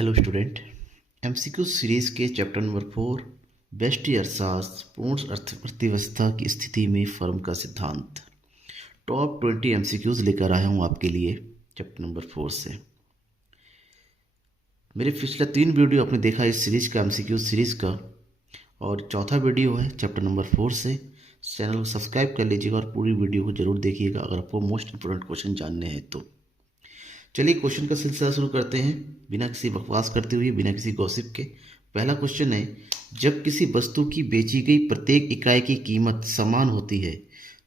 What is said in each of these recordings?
Hello student. MCQ series के chapter number 4 best अर्थशास्त्र पूर्ण अर्थव्यवस्था की स्थिति में फर्म का सिद्धांत टॉप 20 एमसीक्यूज़ लेकर आया हूँ आपके लिए चैप्टर नंबर 4 से। मेरे पिछले 3 वीडियो आपने देखा इस सीरीज़ का एमसीक्यू सीरीज़ का, और चौथा वीडियो है चैप्टर नंबर 4 से। चैनल को सब्सक्राइब कर लीजिएगा और पूरी वीडियो को ज़रूर देखिएगा अगर आपको मोस्ट इंपॉर्टेंट क्वेश्चन जानने हैं तो। चलिए क्वेश्चन का सिलसिला शुरू करते हैं बिना किसी बकवास करते हुए, बिना किसी गॉसिप के। पहला क्वेश्चन है, जब किसी वस्तु की बेची गई प्रत्येक इकाई की कीमत समान होती है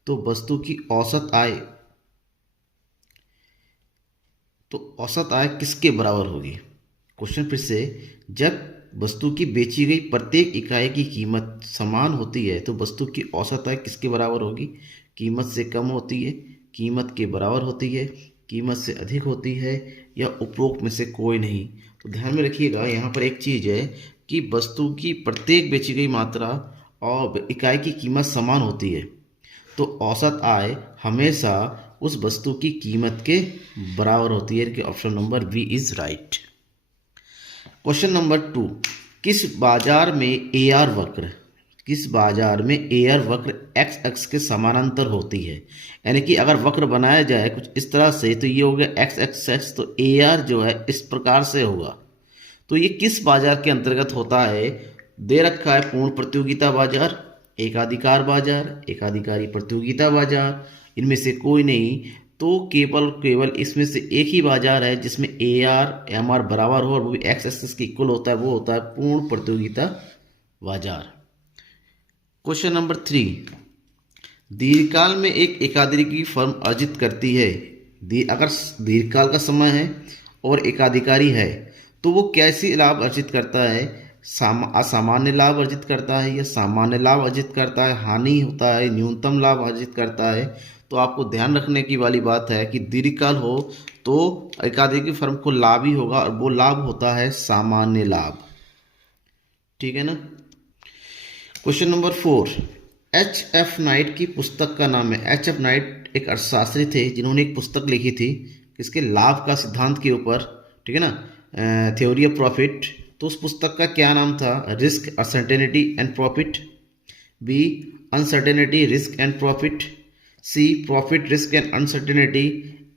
तो वस्तु की औसत आय किसके बराबर होगी। क्वेश्चन फिर से, जब वस्तु की बेची गई प्रत्येक इकाई की कीमत समान होती है तो वस्तु की औसत आय किसके बराबर होगी। कीमत से कम होती है, कीमत के बराबर होती है, कीमत से अधिक होती है, या उपरोक्त में से कोई नहीं। तो ध्यान में रखिएगा, यहाँ पर एक चीज़ है कि वस्तु की प्रत्येक बेची गई मात्रा और इकाई की कीमत समान होती है तो औसत आय हमेशा उस वस्तु की कीमत के बराबर होती है कि option number B is right. Question number 2, किस बाजार में एआर वक्र एक्स अक्ष के समानांतर होती है। यानी कि अगर वक्र बनाया जाए कुछ इस तरह से तो ये हो गया एक्स एक्स, तो एआर जो है इस प्रकार से होगा। तो ये किस बाजार के अंतर्गत होता है। दे रखा है पूर्ण प्रतियोगिता बाजार, एकाधिकार बाजार, एकाधिकारी प्रतियोगिता बाजार, इनमें से कोई नहीं। तो केवल इसमें से एक ही बाजार है जिसमें एआर एमआर बराबर हो और वो भी एक्स एक्सिस के इक्वल होता है, वो होता है पूर्ण प्रतियोगिता बाजार। क्वेश्चन नंबर 3, दीर्घकाल में एक एकाधिकारी फर्म अर्जित करती है। अगर दीर्घकाल का समय है और एकाधिकारी है तो वो कैसी लाभ अर्जित करता है। असामान्य लाभ अर्जित करता है या सामान्य लाभ अर्जित करता है, हानि होता है, न्यूनतम लाभ अर्जित करता है। तो आपको ध्यान रखने की वाली बात है कि दीर्घकाल हो तो एकाधिकारी फर्म को लाभ ही होगा और वो लाभ होता है सामान्य लाभ। ठीक है ना। Question number 4, HF. नाइट की पुस्तक का नाम है। एच.एफ. नाइट एक अर्थशास्त्री थे जिन्होंने एक पुस्तक लिखी थी किसके, लाभ का सिद्धांत के ऊपर। ठीक है ना, थ्योरी ऑफ प्रॉफिट। तो उस पुस्तक का क्या नाम था। Risk, uncertainty and profit, B uncertainty, risk and profit, C profit, risk and uncertainty,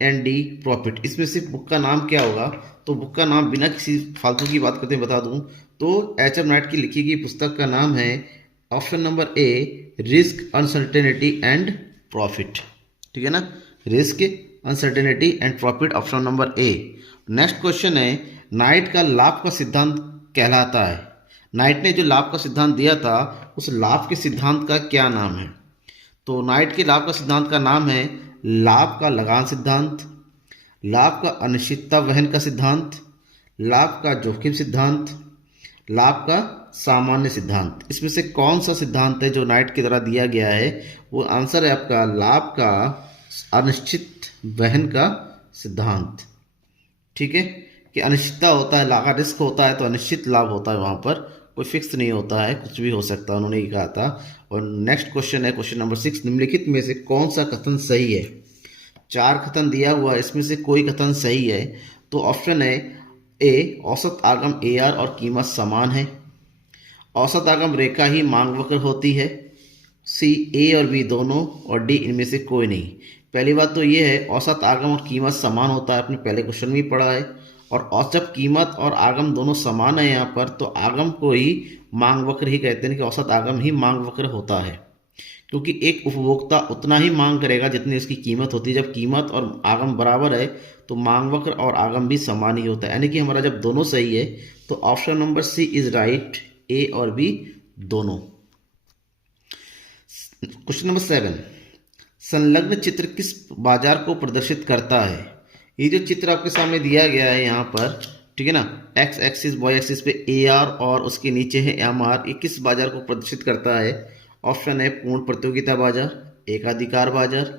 and D profit. इसमें से बुक का नाम क्या होगा। तो बुक का नाम बिना किसी फालतू की बात करते बता दूं तो एच.एफ. नाइट की लिखी गई पुस्तक का नाम है option number A, risk, uncertainty and profit. ठीक है ना, risk, uncertainty and profit, option number A. Next question है, नाइट का लाभ का सिद्धांत कहलाता है। नाइट ने जो लाभ का सिद्धांत दिया था उस लाभ के सिद्धांत का क्या नाम है। तो नाइट के लाभ का सिद्धांत का नाम है लाभ का लगान सिद्धांत, लाभ का अनिश्चितता वहन का सिद्धांत, लाभ का जोखिम सिद्धांत, लाभ का सामान्य सिद्धांत। इसमें से कौन सा सिद्धांत है जो नाइट की तरह दिया गया है। वो आंसर है आपका लाभ का अनिश्चित वहन का सिद्धांत। ठीक है, कि अनिश्चितता होता है, लाभ रिस्क होता है तो अनिश्चित लाभ होता है, वहाँ पर कोई फिक्स नहीं होता है, कुछ भी हो सकता है, उन्होंने ये कहा था। और नेक्स्ट क्वेश्चन है क्वेश्चन नंबर 6, निम्नलिखित में से कौन सा कथन सही है। 4 कथन दिया हुआ है, इसमें से कोई कथन सही है। तो ऑप्शन है ए, औसत आगम एआर और कीमत समान है। औसत आगम रेखा ही मांग वक्र होती है। सी, ए और बी दोनों, और डी इनमें से कोई नहीं। पहली बात तो ये है औसत आगम और कीमत समान होता है, आपने पहले क्वेश्चन में पढ़ा है। और जब कीमत और आगम दोनों समान है यहाँ पर तो आगम को ही मांग वक्र ही कहते हैं कि औसत आगम ही मांग वक्र होता है, क्योंकि एक उपभोक्ता उतना ही मांग करेगा जितनी उसकी कीमत होती है। जब कीमत और आगम बराबर है तो मांग वक्र और आगम भी समान ही होता है। यानी कि हमारा जब दोनों सही है तो option number C is right, A और बी दोनों। क्वेश्चन नंबर 7, संलग्न चित्र किस बाजार को प्रदर्शित करता है। ये जो चित्र आपके सामने दिया गया है यहाँ पर, ठीक है ना, एक्स एक्सिस वाई एक्सिस पे ए आर और उसके नीचे है एम आर, ये किस बाजार को प्रदर्शित करता है। ऑप्शन है पूर्ण प्रतियोगिता बाजार, एकाधिकार बाजार,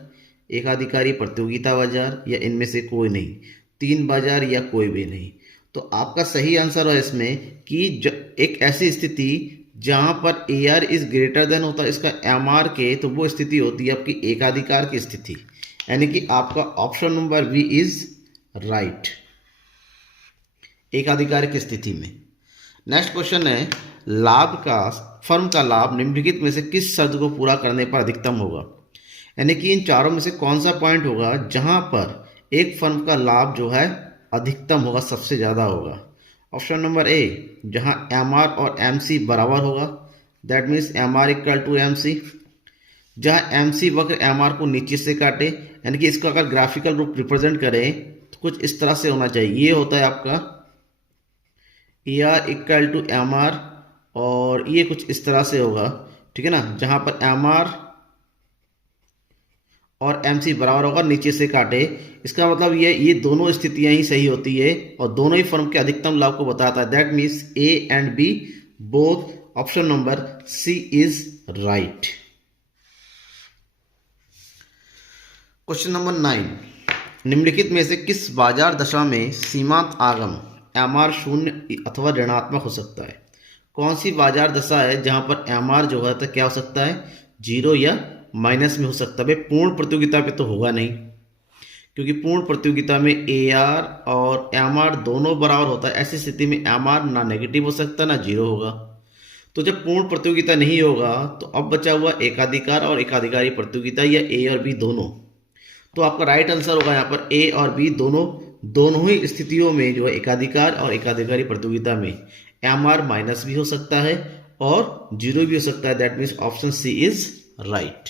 एकाधिकारी प्रतियोगिता बाजार, या इनमें से कोई नहीं। 3 बाजार या कोई भी नहीं। तो आपका सही आंसर है इसमें कि एक ऐसी स्थिति जहां पर A R is greater then होता है इसका एम आर के, तो वो स्थिति होती है आपकी एकाधिकार की स्थिति। यानी कि आपका option number B is right. एकाधिकार की स्थिति में। नेक्स्ट क्वेश्चन है, फर्म का लाभ निम्नलिखित में से किस शर्त को पूरा करने पर अधिकतम होगा? यानी कि इन चारों में से कौन सा पॉइंट होगा जहां पर एक फर्म का लाभ जो है अधिकतम होगा, सबसे ज़्यादा होगा? ऑप्शन नंबर ए, जहां एम आर और एम सी बराबर होगा, that means M R equal to M C. जहां एम सी वक्र एम आर को नीचे से काटे, यानी कि इसको अगर ग्राफिकल रूप रिप्रेजेंट करें तो कुछ इस तरह से होना चाहिए। ये होता है आपका A R equal to M R, और ये कुछ इस तरह से होगा, ठीक है ना, जहां पर एम आर और एम सी बराबर होगा, नीचे से काटे। इसका मतलब ये दोनों स्थितियां ही सही होती है और दोनों ही फर्म के अधिकतम लाभ को बताता है। That means A and B both, option number C is right. Question number 9, निम्नलिखित में से किस बाजार दशा में सीमांत आगम एम आर शून्य अथवा ऋणात्मक हो सकता है? कौन सी बाजार दशा है जहां पर एम आर जो है तो क्या हो सकता है, जीरो या माइनस में हो सकता है? पूर्ण प्रतियोगिता पे तो होगा नहीं, क्योंकि पूर्ण प्रतियोगिता में ए आर और एम आर दोनों बराबर होता है। ऐसी स्थिति में एम आर ना नेगेटिव हो सकता ना जीरो होगा। तो जब पूर्ण प्रतियोगिता नहीं होगा तो अब बचा हुआ एकाधिकार और एकाधिकारी प्रतियोगिता, या ए और बी दोनों। तो आपका राइट आंसर होगा यहाँ पर ए और बी दोनों ही स्थितियों में जो है एकाधिकार और एकाधिकारी प्रतियोगिता में एम आर माइनस भी हो सकता है और जीरो भी हो सकता है। That means option C is right.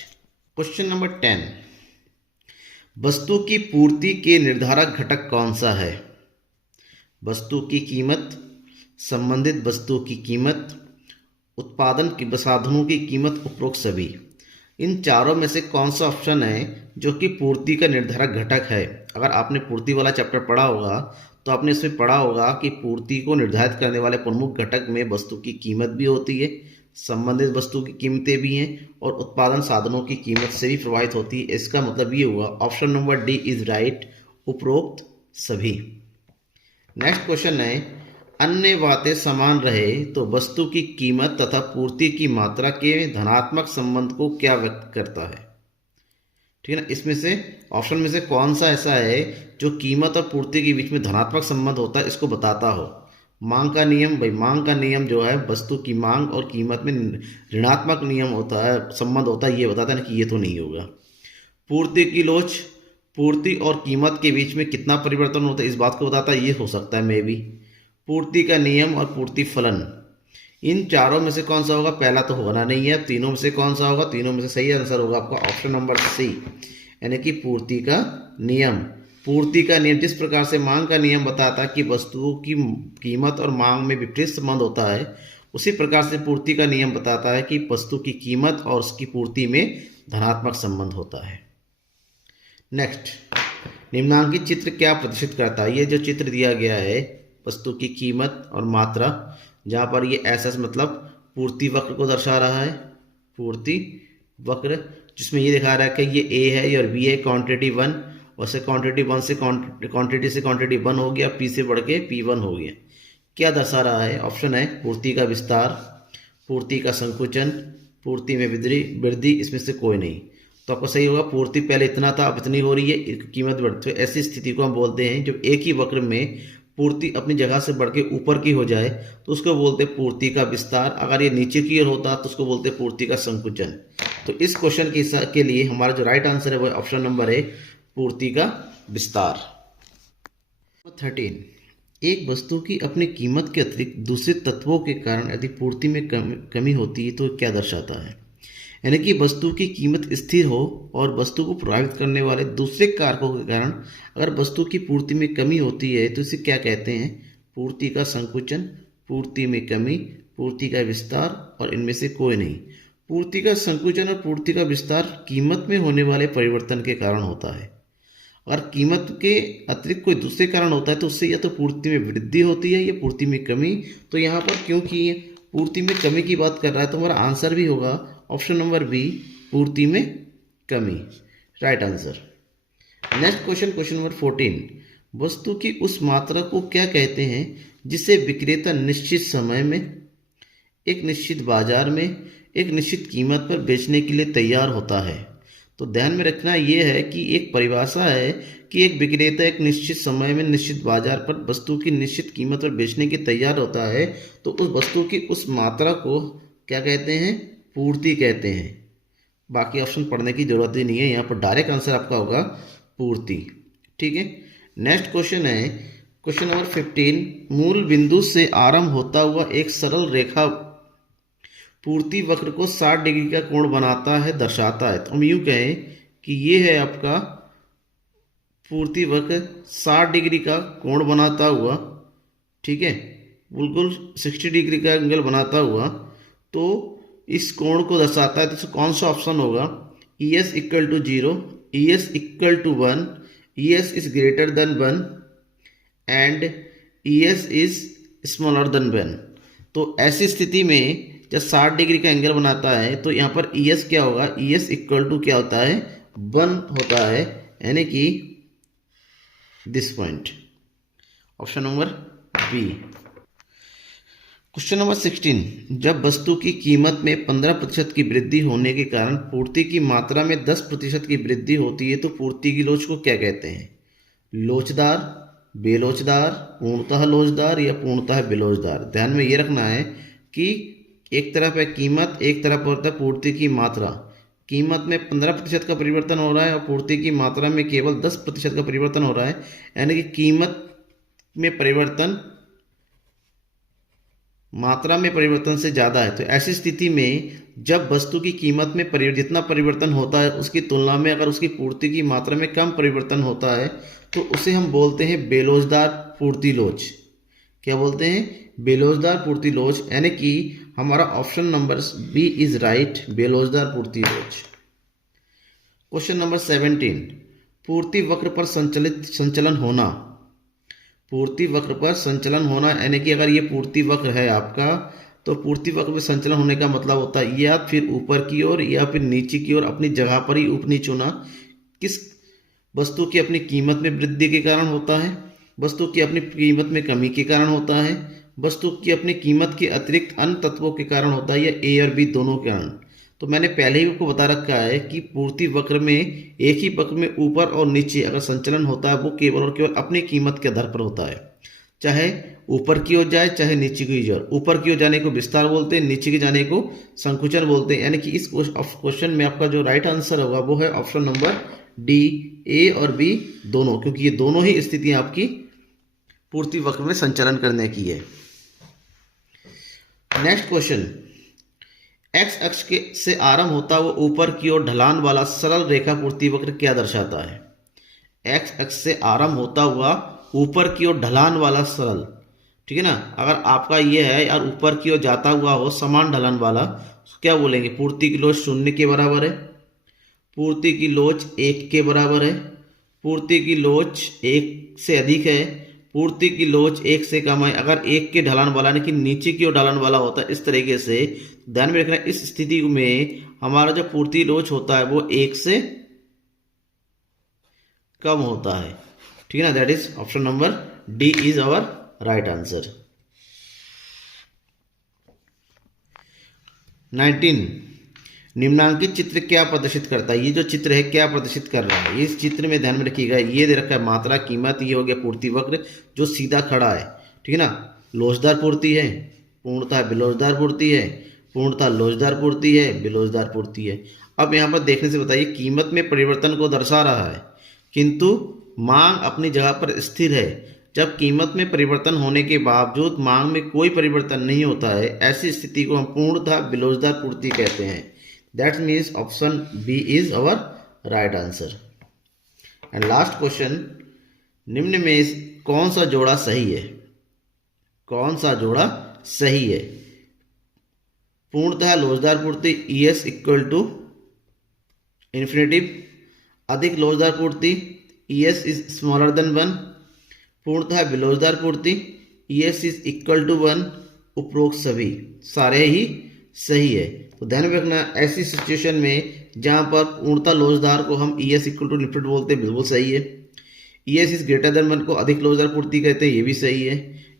Question number 10, वस्तु की पूर्ति के निर्धारक घटक कौन सा है? वस्तु की कीमत, संबंधित वस्तु की कीमत, उत्पादन के साधनों की कीमत, उपरोक्त सभी। इन चारों में से कौन सा ऑप्शन है जो कि पूर्ति का निर्धारक घटक है? अगर आपने पूर्ति वाला चैप्टर पढ़ा होगा तो आपने इसमें पढ़ा होगा कि पूर्ति को निर्धारित करने वाले प्रमुख घटक में वस्तु की कीमत भी होती है, संबंधित वस्तु की कीमतें भी हैं और उत्पादन साधनों की कीमत से भी प्रभावित होती है। इसका मतलब ये हुआ option number D is right, उपरोक्त सभी। नेक्स्ट क्वेश्चन है, अन्य बातें समान रहे तो वस्तु की कीमत तथा पूर्ति की मात्रा के धनात्मक संबंध को क्या व्यक्त करता है? ठीक है ना, इसमें से ऑप्शन में से कौन सा ऐसा है जो कीमत और पूर्ति के बीच में धनात्मक संबंध होता है, इसको बताता हो? मांग का नियम, भाई मांग का नियम जो है वस्तु की मांग और कीमत में ऋणात्मक नियम होता है, संबंध होता है, ये बताता है ना कि ये तो नहीं होगा। पूर्ति की लोच, पूर्ति और कीमत के बीच में कितना परिवर्तन होता है, इस बात को बताता है, ये हो सकता है मे बी। पूर्ति का नियम और पूर्ति फलन, इन चारों में से कौन सा होगा? पहला तो होना नहीं है। तीनों में से कौन सा होगा? तीनों में से सही आंसर होगा आपका ऑप्शन नंबर सी, यानी कि पूर्ति का नियम। पूर्ति का नियम जिस प्रकार से मांग का नियम बताता है कि वस्तुओं की कीमत और मांग में विपरीत संबंध होता है, उसी प्रकार से पूर्ति का नियम बताता है कि वस्तु की कीमत और उसकी पूर्ति में धनात्मक संबंध होता है। नेक्स्ट, निम्नांकित चित्र क्या प्रदर्शित करता है? ये जो चित्र दिया गया है वस्तु की कीमत और मात्रा, जहाँ पर ये एस मतलब पूर्ति वक्र को दर्शा रहा है, पूर्ति वक्र, जिसमें ये दिखा रहा है कि ये ए है और बी है, क्वांटिटी 1, और से क्वांटिटी 1 से क्वांटिटी 1 हो गया, पी से बढ़ के P1 हो गया। क्या दर्शा रहा है? ऑप्शन है पूर्ति का विस्तार, पूर्ति का संकुचन, पूर्ति में वृद्धि, इसमें से कोई नहीं। तो आपको सही होगा, पूर्ति पहले इतना था अब इतनी हो रही है, कीमत बढ़ती है। ऐसी स्थिति को हम बोलते हैं जब एक ही वक्र में पूर्ति अपनी जगह से बढ़ के ऊपर की हो जाए तो उसको बोलते हैं पूर्ति का विस्तार। अगर ये नीचे की ओर होता तो उसको बोलते हैं पूर्ति का संकुचन। तो इस क्वेश्चन के लिए हमारा जो राइट आंसर है वो ऑप्शन नंबर है पूर्ति का विस्तार। 13, एक वस्तु की अपनी कीमत के अतिरिक्त दूसरे तत्वों के कारण यदि पूर्ति में कमी होती है तो क्या दर्शाता है? यानी कि वस्तु की कीमत स्थिर हो और वस्तु को प्रभावित करने वाले दूसरे कारकों के कारण अगर वस्तु की पूर्ति में कमी होती है तो इसे क्या कहते हैं? पूर्ति का संकुचन, पूर्ति में कमी, पूर्ति का विस्तार, और इनमें से कोई नहीं। पूर्ति का संकुचन और पूर्ति का विस्तार कीमत में होने वाले परिवर्तन के कारण होता है। अगर कीमत के अतिरिक्त कोई दूसरे कारण होता है तो उससे या तो पूर्ति में वृद्धि होती है या पूर्ति में कमी। तो यहाँ पर क्योंकि पूर्ति में कमी की बात कर रहा है तो हमारा आंसर भी होगा ऑप्शन नंबर बी, पूर्ति में कमी, right answer. Next question, question number 14, वस्तु की उस मात्रा को क्या कहते हैं जिसे विक्रेता निश्चित समय में, एक निश्चित बाजार में, एक निश्चित कीमत पर बेचने के लिए तैयार होता है? तो ध्यान में रखना ये है कि एक परिभाषा है कि एक विक्रेता एक निश्चित समय में निश्चित बाजार पर वस्तु की निश्चित कीमत पर बेचने के तैयार होता है, तो उस वस्तु की उस मात्रा को क्या कहते हैं? पूर्ति कहते हैं। बाकी ऑप्शन पढ़ने की जरूरत ही नहीं है, यहाँ पर डायरेक्ट आंसर आपका होगा पूर्ति। ठीक है, नेक्स्ट क्वेश्चन है क्वेश्चन नंबर 15। मूल बिंदु से आरंभ होता हुआ एक सरल रेखा पूर्ति वक्र को 60 डिग्री का कोण बनाता है, दर्शाता है। तो हम यूँ कहें कि ये है आपका पूर्ति वक्र 60 डिग्री का कोण बनाता हुआ, ठीक है, बिल्कुल 60 डिग्री का एंगल बनाता हुआ, तो इस कोण को दर्शाता है। तो कौन सा ऑप्शन होगा? ES equal to 0, ES equal to 1, ES is greater than 1 and ES is smaller than 1। तो ऐसी स्थिति में जब 60 डिग्री का एंगल बनाता है तो यहाँ पर ES क्या होगा? ES इक्वल टू क्या होता है? 1 होता है, यानी कि this point. Option number B. Question number 16। जब वस्तु की कीमत में 15% की वृद्धि होने के कारण पूर्ति की मात्रा में 10% की वृद्धि होती है तो पूर्ति की लोच को क्या कहते हैं? लोचदार, बेलोचदार, पूर्णतः लोचदार या पूर्णतः बेलोचदार। ध्यान में ये रखना है कि एक तरफ है कीमत, एक तरफ होता है पूर्ति की मात्रा। कीमत में 15% का परिवर्तन हो रहा है और पूर्ति की मात्रा में केवल 10% का परिवर्तन हो रहा है, यानी कि कीमत में परिवर्तन मात्रा में परिवर्तन से ज़्यादा है। तो ऐसी स्थिति में जब वस्तु की कीमत में जितना परिवर्तन होता है उसकी तुलना में अगर उसकी पूर्ति की मात्रा में कम परिवर्तन होता है तो उसे हम बोलते हैं बेलोचदार पूर्ति लोच। क्या बोलते हैं? बेलोचदार पूर्ति लोच, यानी कि हमारा option number B is right, बेलोचदार पूर्ति लोच। Question number 17। पूर्ति वक्र पर संचलन होना। पूर्ति वक्र पर संचलन होना, यानी कि अगर ये पूर्ति वक्र है आपका तो पूर्ति वक्र में संचलन होने का मतलब होता है या फिर ऊपर की ओर या फिर नीचे की ओर अपनी जगह पर ही ऊपर नीचे होना। किस वस्तु की अपनी कीमत में वृद्धि के कारण होता है, वस्तु की अपनी कीमत में कमी के कारण होता है, वस्तु की अपनी कीमत के अतिरिक्त अन्य तत्वों के कारण होता है, या ए और बी दोनों के कारण। तो मैंने पहले ही आपको बता रखा है कि पूर्ति वक्र में एक ही वक्र में ऊपर और नीचे अगर संचलन होता है वो केवल और केवल अपनी कीमत के आधार पर होता है, चाहे ऊपर की ओर जाए चाहे नीचे की ओर। ऊपर की ओर जाने को विस्तार बोलते हैं, नीचे के जाने को संकुचन बोलते हैं। यानी कि इस क्वेश्चन में आपका जो राइट आंसर होगा वो है ऑप्शन नंबर डी, ए और बी दोनों, क्योंकि ये दोनों ही स्थितियां आपकी पूर्ति वक्र में संचलन करने की है। Next question. एक्स अक्ष के से आरंभ होता हुआ ऊपर की ओर ढलान वाला सरल रेखा पूर्ति वक्र क्या दर्शाता है? एक्स अक्ष से आरंभ होता हुआ ऊपर की ओर ढलान वाला सरल, ठीक है ना। अगर आपका ये है और ऊपर की ओर जाता हुआ हो समान ढलान वाला, तो क्या बोलेंगे? पूर्ति की लोच 0 के बराबर है, पूर्ति की लोच 1 के बराबर है, पूर्ति की लोच 1 से अधिक है, पूर्ति की लोच 1 से कम है। अगर 1 के ढलान वाला यानी कि नीचे की ओर ढलान वाला होता है इस तरीके से, ध्यान में रखना इस स्थिति में हमारा जो पूर्ति लोच होता है वो 1 से कम होता है, ठीक है ना। That is option number D is our right answer. 19। निम्नांकित चित्र क्या प्रदर्शित करता है? ये जो चित्र है क्या प्रदर्शित कर रहा है? इस चित्र में ध्यान में रखिएगा, ये दे रखा है मात्रा, कीमत, ये हो गया पूर्ति वक्र जो सीधा खड़ा है, ठीक है ना। लोचदार पूर्ति है, पूर्णतः बेलोचदार पूर्ति है, पूर्णतः लोचदार पूर्ति है, बेलोचदार पूर्ति है। अब यहाँ पर देखने से बताइए कीमत में परिवर्तन को दर्शा रहा है किंतु मांग अपनी जगह पर स्थिर है। जब कीमत में परिवर्तन होने के बावजूद मांग में कोई परिवर्तन नहीं होता है, ऐसी स्थिति को हम पूर्णतः बेलोचदार पूर्ति कहते हैं। That means option B is our right answer. And last question. निम्न में कौन सा जोड़ा सही है? कौन सा जोड़ा सही है? पूर्णतः लोचदार पूर्ति ES इक्वल टू इन्फिनेटिव, अधिक लोचदार पूर्ति ES इज स्मॉलर देन 1, पूर्णतः बेलोचदार पूर्ति ES इज इक्वल टू 1। उपरोक्त सभी सारे ही सही है। तो ध्यान में रखना ऐसी सिचुएशन में जहां पर पूर्णतः लोचदार को हम ES इक्वल टू इन्फिनेटिव बोलते हैं, बिल्कुल सही है। ES इज ग्रेटर देन 1 को अधिक लोचदार पूर्ति कहते हैं, ये भी सही है।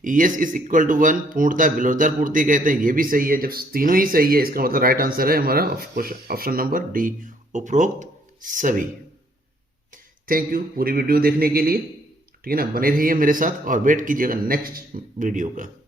ES इज इक्वल टू 1 पूर्णतः बेलोचदार पूर्ति कहते हैं, ये भी सही है। जब तीनों ही सही है इसका मतलब राइट आंसर है हमारा ऑप्शन नंबर डी, उपरोक्त सभी। थैंक यू पूरी वीडियो देखने के लिए। ठीक है ना, बने रहिए मेरे साथ और वेट कीजिएगा नेक्स्ट वीडियो का।